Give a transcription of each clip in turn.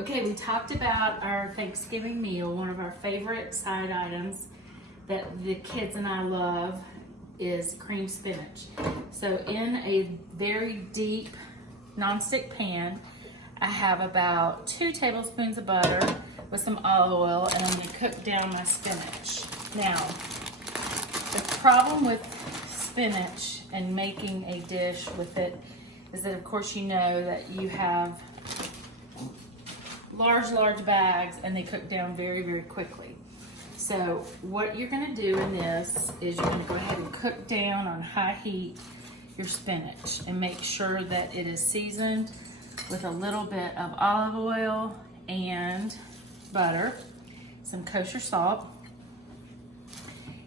Okay, we talked about our Thanksgiving meal. One of our favorite side items that the kids and I love is creamed spinach. So in a very deep nonstick pan, I have about 2 tablespoons of butter with some olive oil, and I'm going to cook down my spinach. Now, the problem with spinach and making a dish with it is that, of course, you know that you have large bags and they cook down very quickly. So what you're going to do in this is you're going to go ahead and cook down on high heat your spinach and make sure that it is seasoned with a little bit of olive oil and butter, some kosher salt.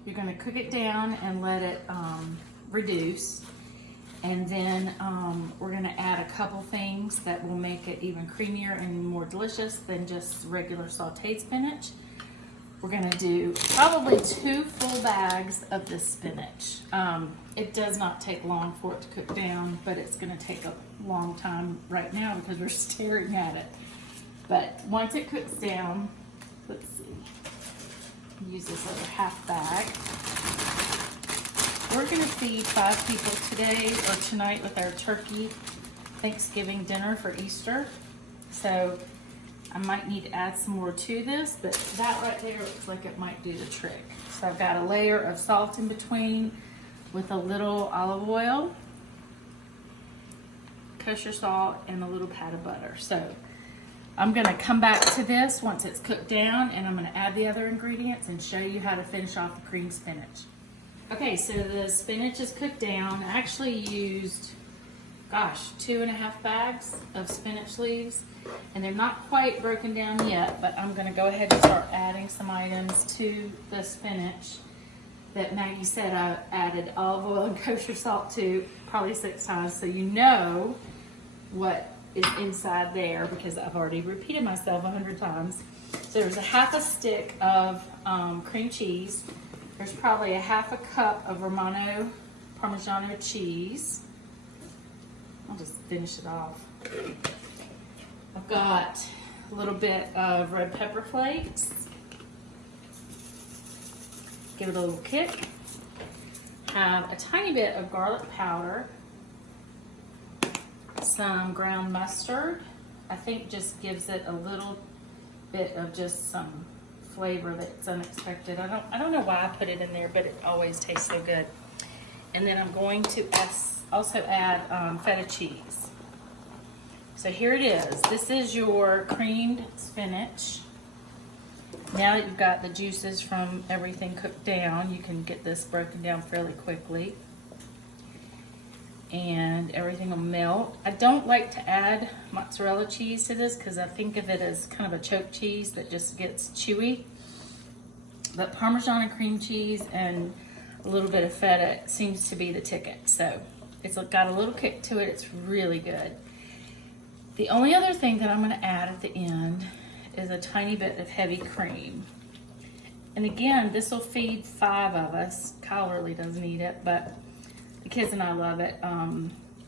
You're going to cook it down and let it reduce. And then we're gonna add a couple things that will make it even creamier and more delicious than just regular sauteed spinach. We're gonna do probably 2 full bags of this spinach. It does not take long for it to cook down, but it's gonna take a long time right now because we're staring at it. But once it cooks down, let's see, use this other half bag. We're gonna feed 5 people today or tonight with our turkey Thanksgiving dinner for Easter. So I might need to add some more to this, but that right there looks like it might do the trick. So I've got a layer of salt in between with a little olive oil, kosher salt, and a little pat of butter. So I'm gonna come back to this once it's cooked down, and I'm gonna add the other ingredients and show you how to finish off the creamed spinach. Okay, so the spinach is cooked down. I actually used, 2.5 bags of spinach leaves, and they're not quite broken down yet, but I'm gonna go ahead and start adding some items to the spinach that Maggie said I added olive oil and kosher salt to probably 6 times, so you know what is inside there because I've already repeated myself 100 times. So there's a half a stick of cream cheese. There's probably a half a cup of Romano Parmigiano cheese. I'll just finish it off. I've got a little bit of red pepper flakes. Give it a little kick. Have a tiny bit of garlic powder. Some ground mustard. I think just gives it a little bit of just some flavor that's unexpected. I don't know why I put it in there, but it always tastes so good. And then I'm going to also add feta cheese. So here it is. This is your creamed spinach. Now that you've got the juices from everything cooked down, you can get this broken down fairly quickly. And everything will melt. I don't like to add mozzarella cheese to this because I think of it as kind of a choke cheese that just gets chewy. But Parmesan and cream cheese and a little bit of feta seems to be the ticket. So it's got a little kick to it. It's really good. The only other thing that I'm going to add at the end is a tiny bit of heavy cream. And again, this will feed 5 of us. Kyle really doesn't eat it, but the kids and I love it.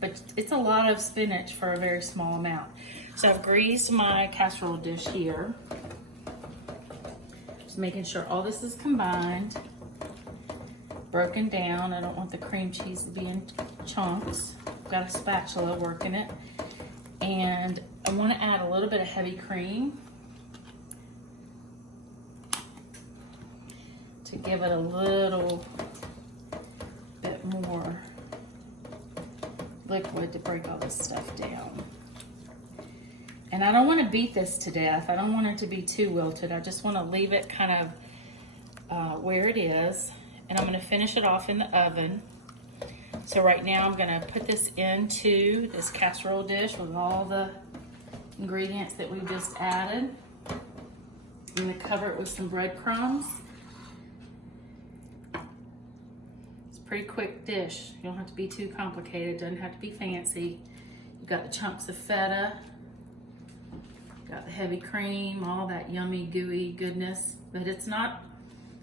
But it's a lot of spinach for a very small amount. So I've greased my casserole dish here. Just making sure all this is combined, broken down. I don't want the cream cheese to be in chunks. I've got a spatula working it. And I want to add a little bit of heavy cream to give it a little bit more liquid to break all this stuff down. And I don't want to beat this to death. I don't want it to be too wilted. I just want to leave it kind of where it is. And I'm going to finish it off in the oven. So right now I'm going to put this into this casserole dish with all the ingredients that we just added. I'm going to cover it with some breadcrumbs. Pretty quick dish. You don't have to be too complicated. Doesn't have to be fancy. You've got the chunks of feta, got the heavy cream, all that yummy gooey goodness, but it's not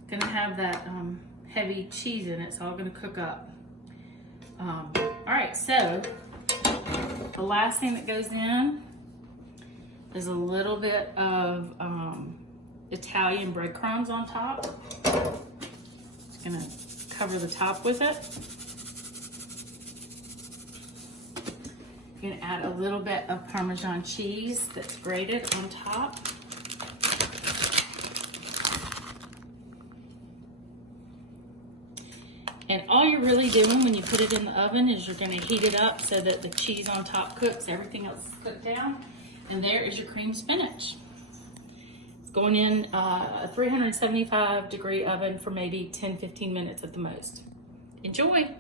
gonna have that heavy cheese in it. It's all gonna cook up. All right, so the last thing that goes in is a little bit of Italian breadcrumbs on top. Just gonna cover the top with it. You're gonna add a little bit of Parmesan cheese that's grated on top. And all you're really doing when you put it in the oven is you're gonna heat it up so that the cheese on top cooks, everything else is cooked down. And there is your cream spinach. It's going in a 375-degree oven for maybe 10-15 minutes at the most. Enjoy.